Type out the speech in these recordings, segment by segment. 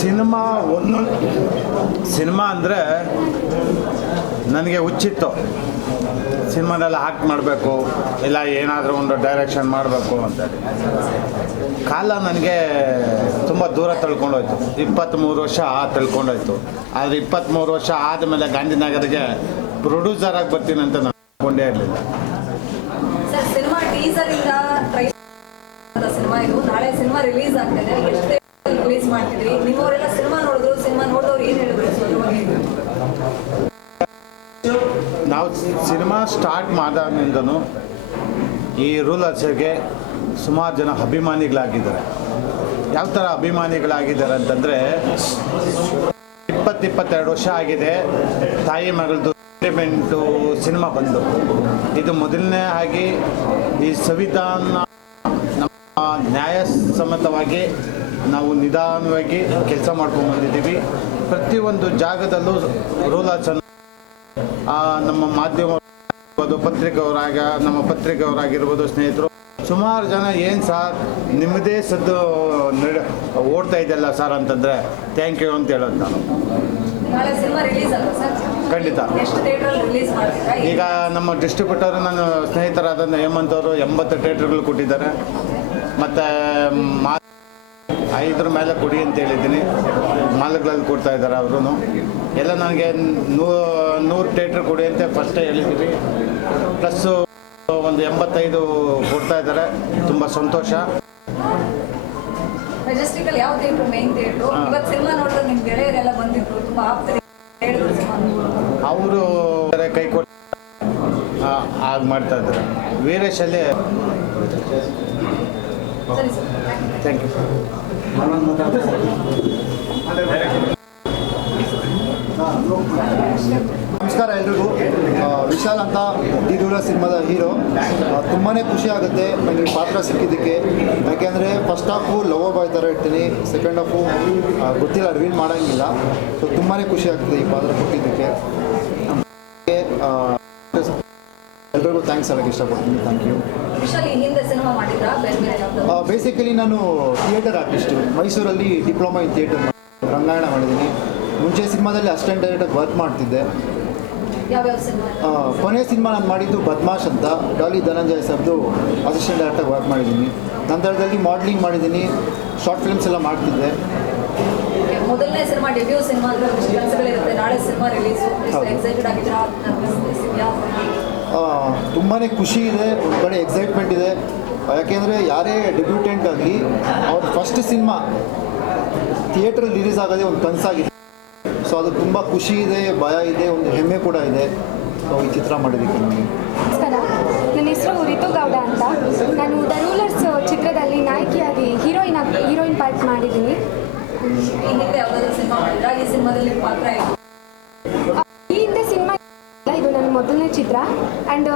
Cinema ಒಂದು, cinema ಅಂದರೆ ನನಗೆ ಹುಚ್ಚಿತ್ತು ಸಿನಿಮಾದಲ್ಲಿ ಆ್ಯಕ್ಟ್ ಮಾಡಬೇಕು, ಇಲ್ಲ ಏನಾದರೂ ಒಂದು ಡೈರೆಕ್ಷನ್ ಮಾಡಬೇಕು ಅಂತ ಕಾಲ ನನಗೆ ತುಂಬ ದೂರ ತಳ್ಕೊಂಡೋಯ್ತು. ಇಪ್ಪತ್ತ್ಮೂರು ವರ್ಷ ತಳ್ಕೊಂಡೋಯ್ತು. ಆದರೆ ಇಪ್ಪತ್ತ್ಮೂರು ವರ್ಷ ಆದಮೇಲೆ ಗಾಂಧಿನಗರಿಗೆ ಪ್ರೊಡ್ಯೂಸರಾಗಿ ಬರ್ತೀನಿ ಅಂತ ನಾನು ಅನ್ಕೊಂಡೇ ಇರಲಿಲ್ಲ. ಸಿನಿಮಾ ಟೀಸರ್ ಇಂದ ಸಿನಿಮಾ ಇದು. ನಾಳೆ ಸಿನಿಮಾ ರಿಲೀಸ್ ಆಗ್ತದೆ. ಮಾಡ್ತಿದ್ರಿ. ನಿಮ್ಮವರೆಲ್ಲ ಸಿನಿಮಾ ನೋಡಿದ್ರು, ಸಿನಿಮಾ ನೋಡಿದವ್ರು ಏನ್ ಹೇಳಿದ್ರು ನಾವು ಸಿನಿಮಾ ಸ್ಟಾರ್ಟ್ ಮಾಡಿದಾಗಿಂದನೂ ಈ ರೂಲರ್ಸ್ಗೆ ಸುಮಾರು ಜನ ಅಭಿಮಾನಿಗಳಾಗಿದ್ದಾರೆ. ಯಾವ ಥರ ಅಭಿಮಾನಿಗಳಾಗಿದ್ದಾರೆ ಅಂತಂದರೆ, ಇಪ್ಪತ್ತಿಪ್ಪತ್ತೆರಡು ವರ್ಷ ಆಗಿದೆ, ತಾಯಿ ಮಗಳದು ಎಂಟು ಸಿನಿಮಾ ಬಂದು. ಇದು ಮೊದಲನೇ ಆಗಿ ಈ ಸಂವಿಧಾನ ನಮ್ಮ ನ್ಯಾಯಸಮ್ಮತವಾಗಿ ನಾವು ನಿಧಾನವಾಗಿ ಕೆಲಸ ಮಾಡ್ಕೊಂಡು ಬಂದಿದ್ದೀವಿ. ಪ್ರತಿಯೊಂದು ಜಾಗದಲ್ಲೂ ಆ, ನಮ್ಮ ಮಾಧ್ಯಮ ಪತ್ರಿಕೆಯವರಾಗ ನಮ್ಮ ಪತ್ರಿಕೆಯವರಾಗಿರ್ಬೋದು ಸ್ನೇಹಿತರು. ಸುಮಾರು ಜನ ಏನು ಸರ್ ನಿಮ್ಮದೇ ಸದ್ದು ನಡೆ ಓಡ್ತಾ ಇದೆಯಲ್ಲ ಸರ್ ಅಂತಂದರೆ ಥ್ಯಾಂಕ್ ಯು ಅಂತ ಹೇಳೋದು ನಾನು. ಖಂಡಿತ. ಈಗ ನಮ್ಮ ಡಿಸ್ಟ್ರಿಬ್ಯೂಟರ್ ನನ್ನ ಸ್ನೇಹಿತರಾದ ಹೇಮಂತ್ ಅವರು ಎಂಬತ್ತು ಥಿಯೇಟ್ರ್ಗಳು ಕೊಟ್ಟಿದ್ದಾರೆ. ಮತ್ತು ಮಾ ಐದರ ಮೇಲೆ ಕೊಡಿ ಅಂತ ಹೇಳಿದ್ದೀನಿ. ಮಾಲ್ಗಳಲ್ಲಿ ಕೊಡ್ತಾ ಇದ್ದಾರೆ ಅವರು ಎಲ್ಲ ನನಗೆ ನೂ ನೂರು ಥಿಯೇಟ್ರ್ ಕೊಡಿ ಅಂತ ಫಸ್ಟೇ ಹೇಳಿದ್ದೀವಿ. ಪ್ಲಸ್ಸು ಒಂದು ಎಂಬತ್ತೈದು ಕೊಡ್ತಾ ಇದ್ದಾರೆ. ತುಂಬ ಸಂತೋಷ. ಅವರು ಕೈ ಕೊಟ್ಟು ಹಾಗೆ ಮಾಡ್ತಾ ಇದ್ದಾರೆ. ವೀರೇಶಲ್ಲಿ ಥ್ಯಾಂಕ್ ಯು ನಮಸ್ಕಾರ ಎಲ್ರಿಗೂ. ಆ, ವಿಶಾಲ್ ಅಂತ ಡಿ ರೂಲ ಸಿನಿಮಾದ ಹೀರೋ. ತುಂಬಾ ಖುಷಿ ಆಗುತ್ತೆ ನನಗೆ ಪಾತ್ರ ಸಿಕ್ಕಿದ್ದಕ್ಕೆ. ಯಾಕೆಂದರೆ ಫಸ್ಟ್ ಹಾಫು ಲವ್ ಬಾಯ್ ಥರ ಇರ್ತೀನಿ ಸೆಕೆಂಡ್ ಹಾಫು ಗೊತ್ತಿಲ್ಲ ರಿವೀಲ್ ಮಾಡೋಂಗಿಲ್ಲ. ಸೊ ತುಂಬಾ ಖುಷಿ ಆಗ್ತದೆ ಈ ಪಾತ್ರ ಕೊಟ್ಟಿದ್ದಕ್ಕೆ. ಆ, ಎಲ್ರಿಗೂ ಥ್ಯಾಂಕ್ಸ್ ಹೇಳೋಕ್ಕೆ ಇಷ್ಟಪಡ್ತೀನಿ ಥ್ಯಾಂಕ್ ಯು ಬೇಸಿಕಲಿ ನಾನು ಥಿಯೇಟರ್ ಆರ್ಟಿಸ್ಟು ಮೈಸೂರಲ್ಲಿ ಡಿಪ್ಲೊಮಾ ಇನ್ ಥಿಯೇಟರ್ ರಂಗಾಯಣ ಮಾಡಿದ್ದೀನಿ. ಮುಂಚೆ ಸಿನಿಮಾದಲ್ಲಿ ಅಸ್ಟೆಂಟ್ ಡೈರೆಕ್ಟರ್ ವರ್ಕ್ ಮಾಡ್ತಿದ್ದೆ. ಕೊನೆಯ ಸಿನಿಮಾ ಆ, ಕೊನೆ ಸಿನಿಮಾ ನಾನು ಮಾಡಿದ್ದು ಬದ್ಮಾಶ್ ಅಂತ. ಡಾಲಿ ಧನಂಜಯ ಸರ್ದು ಅಸಿಸ್ಟೆಂಟ್ ಡೈರೆಕ್ಟರ್ ವರ್ಕ್ ಮಾಡಿದ್ದೀನಿ. ನಂತರದಲ್ಲಿ ಮಾಡಲಿಂಗ್ ಮಾಡಿದ್ದೀನಿ. ಶಾರ್ಟ್ ಫಿಲ್ಮ್ಸ್ ಎಲ್ಲ ಮಾಡ್ತಿದ್ದೆ. ಮೊದಲನೇ ಸಿನಿಮಾ ಡೆಬ್ಯೂ ಸಿನಿಮಾ ನಾಳೆ ಸಿನಿಮಾ ರಿಲೀಸ್. ಎಕ್ಸೈಟೆಡ್ ಆಗಿದ್ದೀರಾ? ತುಂಬಾ ಖುಷಿ ಇದೆ ಒಂದು ಕಡೆ ಎಕ್ಸೈಟ್ಮೆಂಟ್ ಇದೆ. ಯಾಕೆಂದರೆ ಯಾರೇ ಡೆಬ್ಯೂಟೆಂಟ್ ಆಗಲಿ ಅವ್ರ ಫಸ್ಟ್ ಸಿನಿಮಾ ಥಿಯೇಟ್ರಲ್ಲಿ ರಿಲೀಸ್ ಆಗೋದೇ ಒಂದು ಕನಸಾಗಿದೆ ಸೊ ಅದು ತುಂಬ ಖುಷಿ ಇದೆ ಭಯ ಇದೆ ಒಂದು ಹೆಮ್ಮೆ ಕೂಡ ಇದೆ. ಸೊ ಈ ಚಿತ್ರ ಮಾಡೋದಕ್ಕೆ ನನಗೆ ನಮಸ್ಕಾರ. ನನ್ನ ಹೆಸರು ರಿತು ಗೌಡ ಅಂತ. ನಾನು ದ ರೂಲರ್ಸ್ ಚಿತ್ರದಲ್ಲಿ ನಾಯಕಿಯಾಗಿ ಹೀರೋಯಿನ್ ಆಗಿ ಹೀರೋಯಿನ್ ಪಾರ್ಟ್ ಮಾಡಿದ್ದೀನಿ. ಸಿನಿಮಾದಲ್ಲಿ ನಿಮ್ ಪಾತ್ರ ಏನು ಈ ಹಿಂದೆ ಸಿನಿಮಾ ಇದು ನನ್ನ ಮೊದಲನೇ ಚಿತ್ರ. ಆ್ಯಂಡ್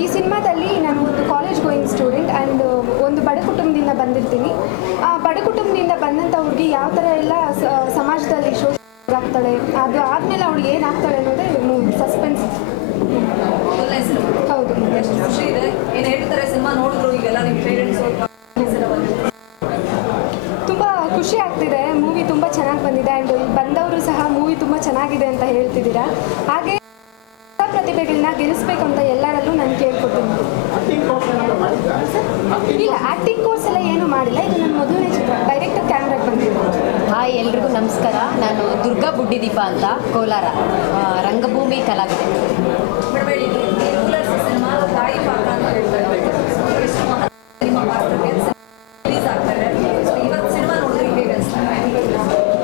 ಈ ಸಿನಿಮಾದಲ್ಲಿ ನಾನು ಒಂದು ಕಾಲೇಜ್ ಗೋಯಿಂಗ್ ಸ್ಟೂಡೆಂಟ್ ಆ್ಯಂಡ್ ಒಂದು ಬಡ ಕುಟುಂಬದಿಂದ ಬಂದಿರ್ತೀನಿ. ಆ ಬಡ ಕುಟುಂಬದಿಂದ ಬಂದಂಥ ಹುಡುಗಿ ಯಾವ ಥರ ಎಲ್ಲ ಸಮಾಜದಲ್ಲಿ ಶೋಷ ಆಗ್ತಾಳೆ ಅದು ಆದಮೇಲೆ ಅವಳಿಗೆ ಏನಾಗ್ತಾಳೆ ಅನ್ನೋದೇ ಸಸ್ಪೆನ್ಸ್ ಹೌದು. ಏನ್ ಹೇಳ್ತಾರೆ ಸಿನಿಮಾ ನೋಡಿದ್ರು ಈಗೆಲ್ಲ ನಿಮ್ ಪೇರೆಂಟ್ಸ್ ತುಂಬ ಖುಷಿ ಆಗ್ತಿದೆ. ಮೂವಿ ತುಂಬ ಚೆನ್ನಾಗಿ ಬಂದಿದೆ. ಆ್ಯಂಡ್ ಬಂದವರು ಸಹ ಮೂವಿ ತುಂಬ ಚೆನ್ನಾಗಿದೆ ಅಂತ ಹೇಳ್ತಿದ್ದೀರಾ. ಹಾಗೆ ಹೊಸ ಪ್ರತಿಭೆಗಳನ್ನ ಗೆಲ್ಲಿಸ್ಬೇಕು ಅಂತ ಎಲ್ಲರಲ್ಲೂ ನಾನು ಕೇಳ್ಕೊತೀನಿ. ಇಲ್ಲ ಆಕ್ಟಿಂಗ್ ಕೋರ್ಸ್ ಎಲ್ಲ ಏನು ಮಾಡಿಲ್ಲ. ಇದು ನನ್ನ ಮೊದಲನೇ ಚಿತ್ರ. ಡೈರೆಕ್ಟ್ ಕ್ಯಾಮ್ರಾಗೆ ಬಂದಿದೆ. ಹಾಯ್ ಎಲ್ರಿಗೂ ನಮಸ್ಕಾರ. ನಾನು ದುರ್ಗಾ ಬುಡ್ಡಿದೀಪ ಅಂತ ಕೋಲಾರ ರಂಗಭೂಮಿ ಕಲಾವಿದೆ.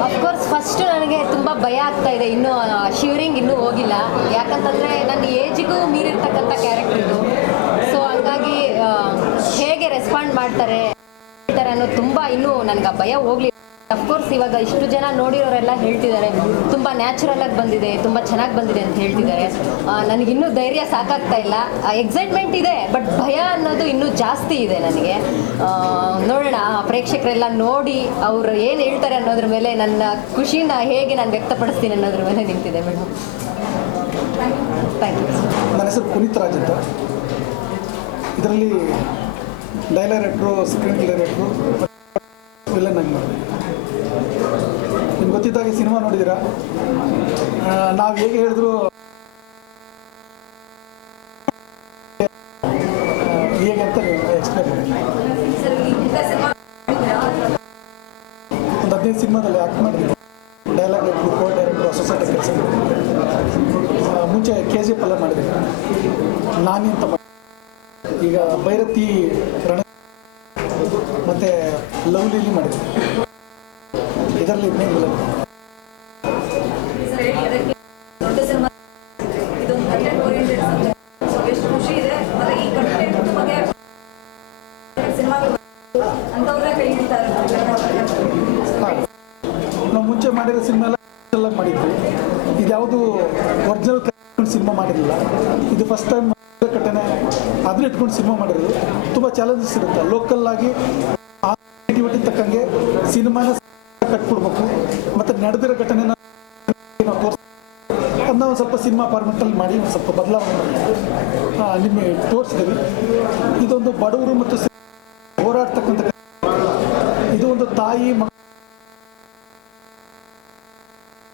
ಅಫ್ಕೋರ್ಸ್ ಫಸ್ಟ್ ನನಗೆ ತುಂಬ ಭಯ ಆಗ್ತಾ ಇದೆ. ಇನ್ನೂ ಶಿವರಿಂಗ್ ಇನ್ನೂ ಹೋಗಿಲ್ಲ. ಯಾಕಂತಂದರೆ ನನ್ನ ಏಜಿಗೂ ಮೀರಿರ್ತಕ್ಕಂಥ ಕ್ಯಾರೆಕ್ಟರ್ ಇದು. ಸೊ ಹಂಗಾಗಿ ಹೇಗೆ ರೆಸ್ಪಾಂಡ್ ಮಾಡ್ತಾರೆ ಹೇಳ್ತಾರೆ ಅನ್ನೋದು ತುಂಬ ಇನ್ನೂ ನನಗೆ ಭಯ ಹೋಗಲಿ ಅಫ್ಕೋರ್ಸ್ ಇವಾಗ ಇಷ್ಟು ಜನ ನೋಡಿರೋರೆಲ್ಲ ಹೇಳ್ತಿದ್ದಾರೆ, ತುಂಬ ನ್ಯಾಚುರಲ್ ಆಗಿ ಬಂದಿದೆ, ತುಂಬ ಚೆನ್ನಾಗಿ ಬಂದಿದೆ ಅಂತ ಹೇಳ್ತಿದ್ದಾರೆ. ನನಗಿನ್ನೂ ಧೈರ್ಯ ಸಾಕಾಗ್ತಾ ಇಲ್ಲ. ಎಕ್ಸೈಟ್ಮೆಂಟ್ ಇದೆ ಬಟ್ ಭಯ ಅನ್ನೋದು ಇನ್ನೂ ಜಾಸ್ತಿ ಇದೆ ನನಗೆ. ನೋಡೋಣ ಪ್ರೇಕ್ಷಕರೆಲ್ಲ ನೋಡಿ ಅವರು ಏನು ಹೇಳ್ತಾರೆ ಅನ್ನೋದ್ರ ಮೇಲೆ ನನ್ನ ಖುಷಿನ ಹೇಗೆ ನಾನು ವ್ಯಕ್ತಪಡಿಸ್ತೀನಿ ಅನ್ನೋದ್ರ ಮೇಲೆ ನಿಂತಿದೆ ಮೇಡಮ್. ಥ್ಯಾಂಕ್ ಯು ನನ್ನ ಹೆಸರು ಪುನೀತ್ ರಾಜ್ ಅಂತ. ಇದರಲ್ಲಿ ಸ್ಕ್ರೀನ್ ಡೈರೆಕ್ಟ್ರು ವಿಲನ್ ಆಗಿ ಮಾಡಿದೆ. ಗೊತ್ತಿದ್ದಾಗೆ ಸಿನಿಮಾ ನೋಡಿದಿರಾ ನಾವು ಹೇಗೆ ಹೇಳಿದ್ರು ಹೇಗೆ ಅಂತ ಎಕ್ಸ್ಪ್ಲೇನ್ ಒಂದು ಹದಿನೈದು ಸಿನಿಮಾದಲ್ಲಿ ಆಕ್ಟ್ ಮಾಡಿದ್ರು ಡೈಲಾಗ್ ಕೋ ಡೈರೆಕ್ಟರ್ ಅಸೋಸಿಯೇಟ್ ಕೆಲಸ ಮುಂಚೆ ಕೆ ಜಿ ಎಫ್ ಎಲ್ಲ ಮಾಡಿದೆ ನಾನಿ ಅಂತ ಈಗ ಭೈರತಿ, ರಣ, ಮತ್ತು ಲವ್ಲಿಲಿ ಮಾಡಿದ್ದೀನಿ ಇದರಲ್ಲಿ ಮೇನ್ ವಿಲನ್. ಸರ್ ಹೇಳಿ ಅದಕ್ಕೆ ದೊಡ್ಡ ಸಿನಿಮಾ ಇದೊಂದು ಕಂಟೆಂಟ್ ಓರಿಯೆಂಟೆಡ್ ಸಬ್ಜೆಕ್ಟ್ ಸೊ ಎಷ್ಟು ಖುಷಿ ಇದೆ ಮತ್ತೆ ಈ ಕಂಟೆಂಟ್ ಬಗ್ಗೆ ಸಿನಿಮಾಗಳು ಅಂಥವ್ರನ್ನ ಕೈ ಹಿಡಿತಾರೆ ಹಾಂ. ನಾವು ಮುಂಚೆ ಮಾಡಿರೋ ಸಿನಿಮಾ ಎಲ್ಲ ಮಾಡಿದ್ವಿ. ಮಾಡಿದ್ವಿ ಇದ್ಯಾವುದು ಒರಿಜಿನಲ್ ಸಿನಿಮಾ ಮಾಡಿರಲಿಲ್ಲ. ಇದು ಫಸ್ಟ್ ಟೈಮ್ ಕಟ್ಟನೆ ಅದನ್ನ ಇಟ್ಕೊಂಡು ಸಿನಿಮಾ ಮಾಡಿರೋದು. ತುಂಬ ಚಾಲೆಂಜಸ್ ಇರುತ್ತೆ. ಲೋಕಲ್ ಆಗಿ ಆಕ್ಟಿವಿಟಿ ತಕ್ಕಂಗೆ ಸಿನಿಮಾನ ಕಟ್ಕೊಡ್ಬೇಕು ಮತ್ತು ನಡೆದಿರೋ ಘಟನೆನ ಅದನ್ನ ಒಂದು ಸ್ವಲ್ಪ ಸಿನಿಮಾ ಫಾರ್ಮೆಟಲ್ಲಿ ಮಾಡಿ ಒಂದು ಸ್ವಲ್ಪ ಬದಲಾವಣೆ ಮಾಡಿ. ನಿಮಗೆ ತೋರಿಸಿದ್ದೀವಿ ಇದೊಂದು ಬಡವರು ಮತ್ತು ಹೋರಾಡ್ತಕ್ಕಂಥ ಇದು ಒಂದು ತಾಯಿ ಮಗ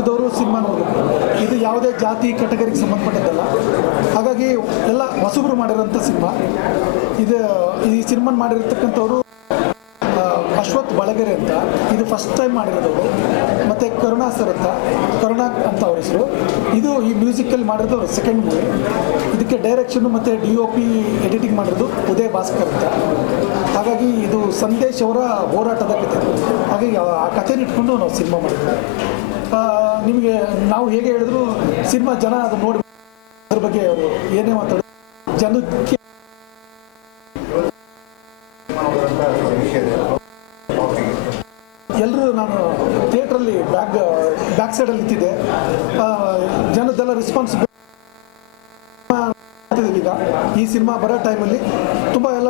ದವರು ಸಿನಿಮಾ ನೋಡಬೇಕು ಇದು ಯಾವುದೇ ಜಾತಿ ಕ್ಯಾಟಗರಿಗೆ ಸಂಬಂಧಪಟ್ಟದ್ದಲ್ಲ. ಹಾಗಾಗಿ ಎಲ್ಲ ಹೊಸಬರು ಮಾಡಿರೋಂಥ ಸಿನಿಮಾ. ಇದು, ಈ ಸಿನಿಮಾ ಮಾಡಿರ್ತಕ್ಕಂಥವ್ರು ಅಶ್ವಥ್ ಬಳಗೆರೆ ಅಂತ. ಇದು ಫಸ್ಟ್ ಟೈಮ್ ಮಾಡಿರೋದವರು ಮತ್ತು ಕರುಣಾ ಸರ್ ಅಂತ. ಕರುಣಾ ಅಂತ ಅವ್ರ ಹೆಸರು. ಇದು ಈ ಮ್ಯೂಸಿಕಲ್ಲಿ ಮಾಡಿರೋದು ಸೆಕೆಂಡ್ ಮೂವಿ ಇದಕ್ಕೆ ಡೈರೆಕ್ಷನ್ ಮತ್ತು ಡಿ ಒ ಪಿ ಎಡಿಟಿಂಗ್ ಮಾಡಿರೋದು ಉದಯ ಭಾಸ್ಕರ್ ಅಂತ. ಹಾಗಾಗಿ ಇದು ಸಂದೇಶ್ ಅವರ ಹೋರಾಟದ ಕಥೆ ಹಾಗಾಗಿ ಆ- ಕಥೆ ಕಥೆನ ಇಟ್ಕೊಂಡು ನಾವು ಸಿನಿಮಾ ಮಾಡಿದ್ವಿ. ನಿಮಗೆ ನಾವು ಹೇಗೆ ಹೇಳಿದ್ರು ಸಿನಿಮಾ ಜನ ಅದು ನೋಡಿ ಅದ್ರ ಬಗ್ಗೆ ಅವರು ಏನೇ ಮಾತಾಡೋದು ಜನಕ್ಕೆ ಎಲ್ಲರೂ ನಾನು ಥಿಯೇಟ್ರಲ್ಲಿ ಬ್ಯಾಕ್ ಬ್ಯಾಕ್ ಸೈಡಲ್ಲಿ ನಿಂತಿದ್ದೆ. ಜನದ್ದೆಲ್ಲ ರೆಸ್ಪಾನ್ಸ್ ಈ ಸಿನಿಮಾ ಬರೋ ಟೈಮಲ್ಲಿ ತುಂಬ ಎಲ್ಲ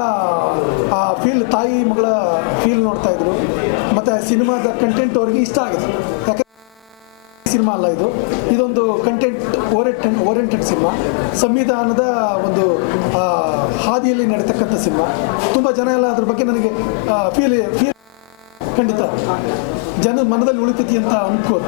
ಆ ಫೀಲ್ ತಾಯಿ ಮಗಳ ಫೀಲ್ ನೋಡ್ತಾ ಇದ್ರು. ಮತ್ತು ಸಿನಿಮಾದ ಕಂಟೆಂಟ್ ಅವ್ರಿಗೆ ಇಷ್ಟ ಆಗಿದೆ. ಯಾಕೆ ಸಿನಿಮಾ ಅಲ್ಲ ಇದು. ಇದೊಂದು ಕಂಟೆಂಟ್ ಓರಿಯೆಂಟೆಡ್ ಓರಿಯೆಂಟೆಡ್ ಸಿನಿಮಾ. ಸಂವಿಧಾನದ ಒಂದು ಆ, ಹಾದಿಯಲ್ಲಿ ನಡೀತಕ್ಕಂಥ ಸಿನಿಮಾ. ತುಂಬ ಜನ ಎಲ್ಲ ಅದ್ರ ಬಗ್ಗೆ ನನಗೆ ಫೀಲ್ ಫೀಲ್ ಖಂಡಿತ. ಜನ ಮನದಲ್ಲಿ ಉಳಿತೈತಿ ಅಂತ ಅನ್ಕೋತ.